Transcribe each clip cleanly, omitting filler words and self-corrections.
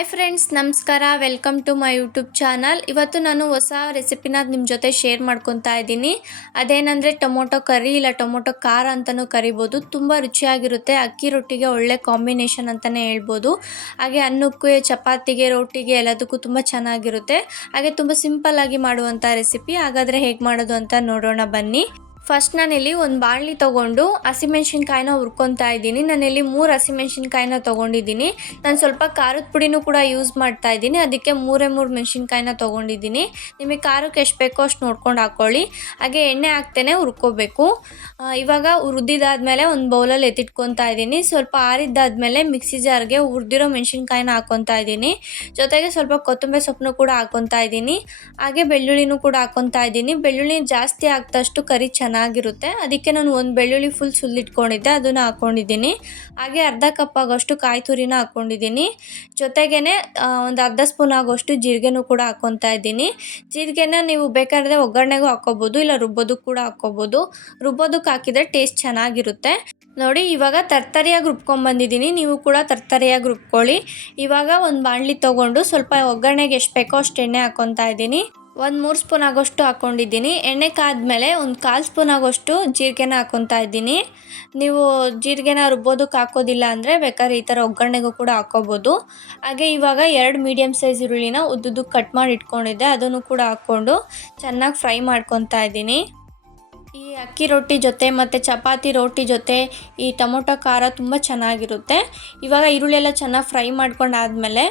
Hi friends, ನಮಸ್ಕಾರ. Welcome to my YouTube channel. ಇವತ್ತು ನಾನು ಹೊಸ ರೆಸಿಪಿನ ನಿಮ್ಮ ಜೊತೆ ಶೇರ್ ಮಾಡ್ಕೊತಾ ಇದ್ದೀನಿ. ಅದೇನೆಂದರೆ ಟೊಮೊಟೊ ಕರಿ, ಇಲ್ಲ ಟೊಮೊಟೊ ಖಾರ ಅಂತಲೂ ಕರಿಬೋದು. ತುಂಬ ರುಚಿಯಾಗಿರುತ್ತೆ. ಅಕ್ಕಿ ರೊಟ್ಟಿಗೆ ಒಳ್ಳೆ ಕಾಂಬಿನೇಷನ್ ಅಂತಲೇ ಹೇಳ್ಬೋದು. ಹಾಗೆ ಅನ್ನಕ್ಕೆ, ಚಪಾತಿಗೆ, ರೋಟಿಗೆ ಎಲ್ಲದಕ್ಕೂ ತುಂಬ ಚೆನ್ನಾಗಿರುತ್ತೆ. ಹಾಗೆ ತುಂಬ ಸಿಂಪಲ್ಲಾಗಿ ಮಾಡುವಂಥ ರೆಸಿಪಿ. ಹಾಗಾದರೆ ಹೇಗೆ ಮಾಡೋದು ಅಂತ ನೋಡೋಣ ಬನ್ನಿ. ಫಸ್ಟ್ ನಾನಿಲ್ಲಿ ಒಂದು ಬಾಣಲಿ ತೊಗೊಂಡು ಹಸಿಮೆಣ್ಸಿನ್ಕಾಯಿನ ಹುರ್ಕೊತಾ ಇದ್ದೀನಿ. ನಾನಿಲ್ಲಿ 3 ಹಸಿಮೆಣ್ಸಿನ್ಕಾಯಿನ ತೊಗೊಂಡಿದ್ದೀನಿ. ನಾನು ಸ್ವಲ್ಪ ಖಾರದ ಪುಡಿನೂ ಕೂಡ ಯೂಸ್ ಮಾಡ್ತಾ ಇದ್ದೀನಿ. ಅದಕ್ಕೆ 3 ಮೆಣಸಿನ್ಕಾಯಿನ ತೊಗೊಂಡಿದ್ದೀನಿ. ನಿಮಗೆ ಖಾರಕ್ಕೆ ಎಷ್ಟು ಬೇಕೋ ಅಷ್ಟು ನೋಡ್ಕೊಂಡು ಹಾಕ್ಕೊಳ್ಳಿ. ಹಾಗೆ ಎಣ್ಣೆ ಹಾಕ್ತೇನೆ ಹುರ್ಕೋಬೇಕು. ಇವಾಗ ಹುರಿದಿದ್ದಾದಮೇಲೆ ಒಂದು ಬೌಲಲ್ಲಿ ಎತ್ತಿಟ್ಕೊತಾ ಇದ್ದೀನಿ. ಸ್ವಲ್ಪ ಆರಿದ್ದಾದಮೇಲೆ ಮಿಕ್ಸಿ ಜಾರ್ಗೆ ಹುರಿದಿರೋ ಮೆಣಸಿನ್ಕಾಯಿನ ಹಾಕ್ಕೊತಾ ಇದ್ದೀನಿ. ಜೊತೆಗೆ ಸ್ವಲ್ಪ ಕೊತ್ತಂಬರಿ ಸೊಪ್ಪನ್ನು ಕೂಡ ಹಾಕ್ಕೊತಾ ಇದ್ದೀನಿ. ಹಾಗೆ ಬೆಳ್ಳುಳ್ಳಿನೂ ಕೂಡ ಹಾಕ್ಕೊತಾ ಇದ್ದೀನಿ. ಬೆಳ್ಳುಳ್ಳಿ ಜಾಸ್ತಿ ಹಾಕ್ದಷ್ಟು ಕರಿ ಚೆನ್ನಾಗಿರುತ್ತೆ. ಅದಕ್ಕೆ ನಾನು ಒಂದು ಬೆಳ್ಳುಳ್ಳಿ ಫುಲ್ ಸುಲಿಟ್ಕೊಂಡಿದ್ದೆ, ಅದನ್ನು ಹಾಕ್ಕೊಂಡಿದ್ದೀನಿ. ಹಾಗೆ ಅರ್ಧ ಕಪ್ ಆಗೋಷ್ಟು ಕಾಯಿ ತುರಿನ ಹಾಕ್ಕೊಂಡಿದ್ದೀನಿ. ಜೊತೆಗೇ ಒಂದು ಅರ್ಧ ಸ್ಪೂನ್ ಆಗೋಷ್ಟು ಜೀರಿಗೆನೂ ಕೂಡ ಹಾಕ್ಕೊತಾ ಇದ್ದೀನಿ. ಜೀರಿಗೆನ ನೀವು ಬೇಕಾದರೆ ಒಗ್ಗರಣೆಗೂ ಹಾಕ್ಕೋಬೋದು, ಇಲ್ಲ ರುಬ್ಬೋದಕ್ಕೆ ಕೂಡ ಹಾಕ್ಕೋಬೋದು. ರುಬ್ಬೋದಕ್ಕೆ ಹಾಕಿದರೆ ಟೇಸ್ಟ್ ಚೆನ್ನಾಗಿರುತ್ತೆ. ನೋಡಿ, ಇವಾಗ ತರ್ತರಿಯಾಗಿ ರುಬ್ಕೊಂಡ್ಬಂದಿದ್ದೀನಿ. ನೀವು ಕೂಡ ತರ್ತರಿಯಾಗಿ ರುಬ್ಕೊಳ್ಳಿ. ಇವಾಗ ಒಂದು ಬಾಣಲಿ ತೊಗೊಂಡು ಸ್ವಲ್ಪ ಒಗ್ಗರಣೆಗೆ ಎಷ್ಟು ಬೇಕೋ ಅಷ್ಟು ಎಣ್ಣೆ ಹಾಕ್ಕೊತಾ ಇದ್ದೀನಿ. ಒಂದು 3 ಸ್ಪೂನ್ ಆಗೋಷ್ಟು ಹಾಕ್ಕೊಂಡಿದ್ದೀನಿ. ಎಣ್ಣೆ ಕಾದ್ಮೇಲೆ ಒಂದು 1/4 ಸ್ಪೂನ್ ಆಗೋಷ್ಟು ಜೀರಿಗೆನ ಹಾಕ್ಕೊತಾ ಇದ್ದೀನಿ. ನೀವು ಜೀರಿಗೆನ ರುಬ್ಬೋದಕ್ಕೆ ಹಾಕೋದಿಲ್ಲ ಅಂದರೆ ಬೇಕಾದ್ರೆ ಈ ಥರ ಒಗ್ಗರಣೆಗೂ ಕೂಡ ಹಾಕ್ಕೋಬೋದು. ಹಾಗೆ ಇವಾಗ 2 ಮೀಡಿಯಮ್ ಸೈಜ್ ಈರುಳ್ಳಿನ ಉದ್ದುದ್ದಕ್ಕೆ ಕಟ್ ಮಾಡಿ ಇಟ್ಕೊಂಡಿದ್ದೆ, ಅದನ್ನು ಕೂಡ ಹಾಕ್ಕೊಂಡು ಚೆನ್ನಾಗಿ ಫ್ರೈ ಮಾಡ್ಕೊತಾ ಇದ್ದೀನಿ. ಈ ಅಕ್ಕಿ ರೊಟ್ಟಿ ಜೊತೆ ಮತ್ತು ಚಪಾತಿ ರೋಟಿ ಜೊತೆ ಈ ಟೊಮೊಟೊ ಖಾರ ತುಂಬ ಚೆನ್ನಾಗಿರುತ್ತೆ. ಇವಾಗ ಈರುಳ್ಳಿ ಎಲ್ಲ ಚೆನ್ನಾಗಿ ಫ್ರೈ ಮಾಡ್ಕೊಂಡಾದಮೇಲೆ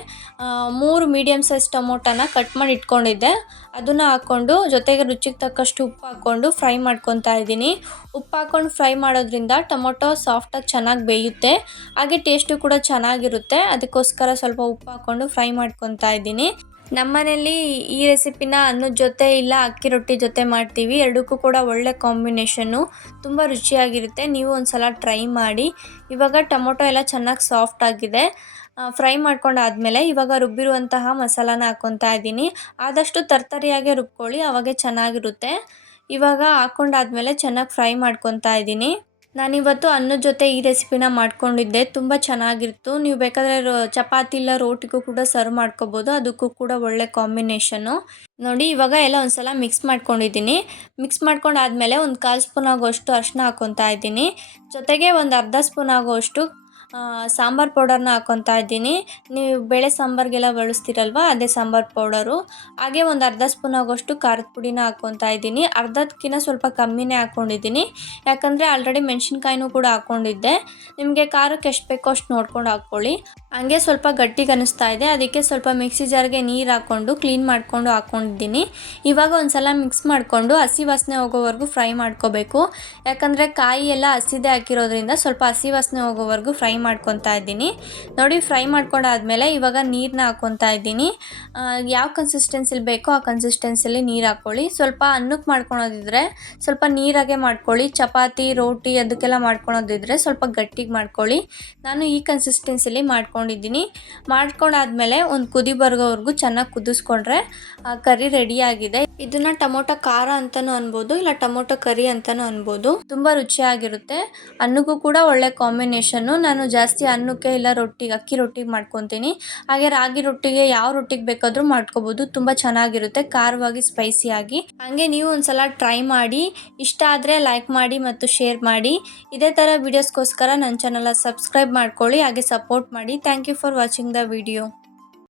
3 ಮೀಡಿಯಮ್ ಸೈಜ್ ಟೊಮೊಟೊನ ಕಟ್ ಮಾಡಿ ಇಟ್ಕೊಂಡಿದ್ದೆ, ಅದನ್ನು ಹಾಕ್ಕೊಂಡು ಜೊತೆಗೆ ರುಚಿಗೆ ತಕ್ಕಷ್ಟು ಉಪ್ಪು ಹಾಕ್ಕೊಂಡು ಫ್ರೈ ಮಾಡ್ಕೊತಾ ಇದ್ದೀನಿ. ಉಪ್ಪು ಹಾಕ್ಕೊಂಡು ಫ್ರೈ ಮಾಡೋದ್ರಿಂದ ಟೊಮೊಟೊ ಸಾಫ್ಟಾಗಿ ಚೆನ್ನಾಗಿ ಬೇಯುತ್ತೆ. ಹಾಗೆ ಟೇಸ್ಟು ಕೂಡ ಚೆನ್ನಾಗಿರುತ್ತೆ. ಅದಕ್ಕೋಸ್ಕರ ಸ್ವಲ್ಪ ಉಪ್ಪು ಹಾಕ್ಕೊಂಡು ಫ್ರೈ ಮಾಡ್ಕೊತಾ ಇದ್ದೀನಿ. ನಮ್ಮನೇಲಿ ಈ ರೆಸಿಪಿನ ಅನ್ನದ ಜೊತೆ ಇಲ್ಲ ಅಕ್ಕಿ ರೊಟ್ಟಿ ಜೊತೆ ಮಾಡ್ತೀವಿ. ಎರಡಕ್ಕೂ ಕೂಡ ಒಳ್ಳೆ ಕಾಂಬಿನೇಷನ್ನು, ತುಂಬ ರುಚಿಯಾಗಿರುತ್ತೆ. ನೀವು ಒಂದು ಸಲ ಟ್ರೈ ಮಾಡಿ. ಇವಾಗ ಟೊಮೊಟೊ ಎಲ್ಲ ಚೆನ್ನಾಗಿ ಸಾಫ್ಟ್ ಆಗಿದೆ. ಫ್ರೈ ಮಾಡ್ಕೊಂಡಾದಮೇಲೆ ಇವಾಗ ರುಬ್ಬಿರುವಂತಹ ಮಸಾಲಾನ ಹಾಕ್ಕೊತಾ ಇದ್ದೀನಿ. ಆದಷ್ಟು ತರ್ತರಿಯಾಗೆ ರುಬ್ಕೊಳ್ಳಿ, ಆವಾಗೇ ಚೆನ್ನಾಗಿರುತ್ತೆ. ಇವಾಗ ಹಾಕ್ಕೊಂಡಾದ್ಮೇಲೆ ಚೆನ್ನಾಗಿ ಫ್ರೈ ಮಾಡ್ಕೊತಾ ಇದ್ದೀನಿ. ನಾನಿವತ್ತು ಅನ್ನದ ಜೊತೆ ಈ ರೆಸಿಪಿನ ಮಾಡ್ಕೊಂಡಿದ್ದೆ, ತುಂಬ ಚೆನ್ನಾಗಿತ್ತು. ನೀವು ಬೇಕಾದರೆ ಚಪಾತಿ ಇಲ್ಲ ರೋಟಿಗೂ ಕೂಡ ಸರ್ವ್ ಮಾಡ್ಕೋಬೋದು, ಅದಕ್ಕೂ ಕೂಡ ಒಳ್ಳೆ ಕಾಂಬಿನೇಷನ್ನು. ನೋಡಿ, ಇವಾಗ ಎಲ್ಲ ಒಂದು ಸಲ ಮಿಕ್ಸ್ ಮಾಡ್ಕೊಂಡಿದ್ದೀನಿ. ಮಿಕ್ಸ್ ಮಾಡ್ಕೊಂಡಾದಮೇಲೆ ಒಂದು 1/4 ಸ್ಪೂನ್ ಆಗೋಷ್ಟು ಅರಿಶಿನ ಹಾಕ್ಕೊತಾ ಇದ್ದೀನಿ. ಜೊತೆಗೆ ಒಂದು ಅರ್ಧ ಸ್ಪೂನ್ ಆಗೋಷ್ಟು ಸಾಂಬಾರು ಪೌಡರ್ನ ಹಾಕ್ಕೊತಾ ಇದ್ದೀನಿ. ನೀವು ಬೇಳೆ ಸಾಂಬಾರಿಗೆಲ್ಲ ಬಳಸ್ತೀರಲ್ವ, ಅದೇ ಸಾಂಬಾರು ಪೌಡರು. ಹಾಗೆ ಒಂದು ಅರ್ಧ ಸ್ಪೂನ್ ಆಗೋಷ್ಟು ಖಾರದ ಪುಡಿನ ಹಾಕ್ಕೊತಾ ಇದ್ದೀನಿ. ಅರ್ಧಕ್ಕಿಂತ ಸ್ವಲ್ಪ ಕಮ್ಮಿನೇ ಹಾಕ್ಕೊಂಡಿದ್ದೀನಿ, ಯಾಕಂದರೆ ಆಲ್ರೆಡಿ ಮೆಣಸಿನ್ಕಾಯಿನೂ ಕೂಡ ಹಾಕ್ಕೊಂಡಿದ್ದೆ. ನಿಮಗೆ ಖಾರಕ್ಕೆ ಎಷ್ಟು ಬೇಕೋ ಅಷ್ಟು ನೋಡ್ಕೊಂಡು ಹಾಕ್ಕೊಳ್ಳಿ. ಹಂಗೆ ಸ್ವಲ್ಪ ಗಟ್ಟಿಗೆ ಅನ್ನಿಸ್ತಾ ಇದೆ, ಅದಕ್ಕೆ ಸ್ವಲ್ಪ ಮಿಕ್ಸಿ ಜಾರ್ಗೆ ನೀರು ಹಾಕ್ಕೊಂಡು ಕ್ಲೀನ್ ಮಾಡಿಕೊಂಡು ಹಾಕ್ಕೊಂಡಿದ್ದೀನಿ. ಇವಾಗ ಒಂದು ಸಲ ಮಿಕ್ಸ್ ಮಾಡಿಕೊಂಡು ಹಸಿ ವಾಸನೆ ಹೋಗೋವರೆಗೂ ಫ್ರೈ ಮಾಡ್ಕೋಬೇಕು. ಯಾಕಂದರೆ ಕಾಯಿ ಎಲ್ಲ ಹಸಿದೇ ಹಾಕಿರೋದ್ರಿಂದ ಸ್ವಲ್ಪ ಹಸಿ ವಾಸನೆ ಹೋಗೋವರೆಗೂ ಫ್ರೈ ಮಾಡ್ಕೊತಾ ಇದ್ದೀನಿ. ನೋಡಿ, ಫ್ರೈ ಮಾಡ್ಕೊಂಡಾದ್ಮೇಲೆ ಇವಾಗ ನೀರನ್ನ ಹಾಕ್ಕೊತಾ ಇದ್ದೀನಿ. ಯಾವ ಕನ್ಸಿಸ್ಟೆನ್ಸಿಲಿ ಬೇಕೋ ಆ ಕನ್ಸಿಸ್ಟೆನ್ಸಿಲಿ ನೀರು ಹಾಕ್ಕೊಳ್ಳಿ. ಸ್ವಲ್ಪ ಅನ್ನಕ್ಕೆ ಮಾಡ್ಕೊಳೋದಿದ್ರೆ ಸ್ವಲ್ಪ ನೀರಾಗೆ ಮಾಡ್ಕೊಳ್ಳಿ. ಚಪಾತಿ ರೋಟಿ ಅದಕ್ಕೆಲ್ಲ ಮಾಡ್ಕೊಳೋದಿದ್ರೆ ಸ್ವಲ್ಪ ಗಟ್ಟಿಗೆ ಮಾಡ್ಕೊಳ್ಳಿ. ನಾನು ಈ ಕನ್ಸಿಸ್ಟೆನ್ಸಿಲಿ ಮಾಡ್ಕೊಂಡಿದ್ದೀನಿ. ಮಾಡ್ಕೊಂಡಾದ್ಮೇಲೆ ಒಂದು ಕುದಿ ಬರೋವರೆಗೂ ಚೆನ್ನಾಗಿ ಕುದಿಸ್ಕೊಂಡ್ರೆ ಕರಿ ರೆಡಿಯಾಗಿದೆ. ಇದನ್ನು ಟೊಮೊಟೊ ಖಾರ ಅಂತಲೂ ಅನ್ಬೋದು, ಇಲ್ಲ ಟೊಮೊಟೊ ಕರಿ ಅಂತಲೂ ಅನ್ಬೋದು. ತುಂಬ ರುಚಿಯಾಗಿರುತ್ತೆ. ಅನ್ನಕ್ಕೂ ಕೂಡ ಒಳ್ಳೆ ಕಾಂಬಿನೇಷನ್ನು. ನಾನು ಜಾಸ್ತಿ ಅನ್ನಕ್ಕೆ ಇಲ್ಲ ಅಕ್ಕಿ ರೊಟ್ಟಿಗೆ ಮಾಡ್ಕೊತೀನಿ. ಹಾಗೆ ರಾಗಿ ರೊಟ್ಟಿಗೆ ಯಾವ ರೊಟ್ಟಿಗೆ ಬೇಕಾದರೂ ಮಾಡ್ಕೋಬೋದು. ತುಂಬ ಚೆನ್ನಾಗಿರುತ್ತೆ, ಖಾರವಾಗಿ ಸ್ಪೈಸಿಯಾಗಿ. ಹಾಗೆ ನೀವು ಒಂದ್ಸಲ ಟ್ರೈ ಮಾಡಿ. ಇಷ್ಟ ಆದರೆ ಲೈಕ್ ಮಾಡಿ ಮತ್ತು ಶೇರ್ ಮಾಡಿ. ಇದೇ ಥರ ವೀಡಿಯೋಸ್ಗೋಸ್ಕರ ನನ್ನ ಚಾನಲ್ ಸಬ್ಸ್ಕ್ರೈಬ್ ಮಾಡ್ಕೊಳ್ಳಿ, ಹಾಗೆ ಸಪೋರ್ಟ್ ಮಾಡಿ. Thank you for watching the video.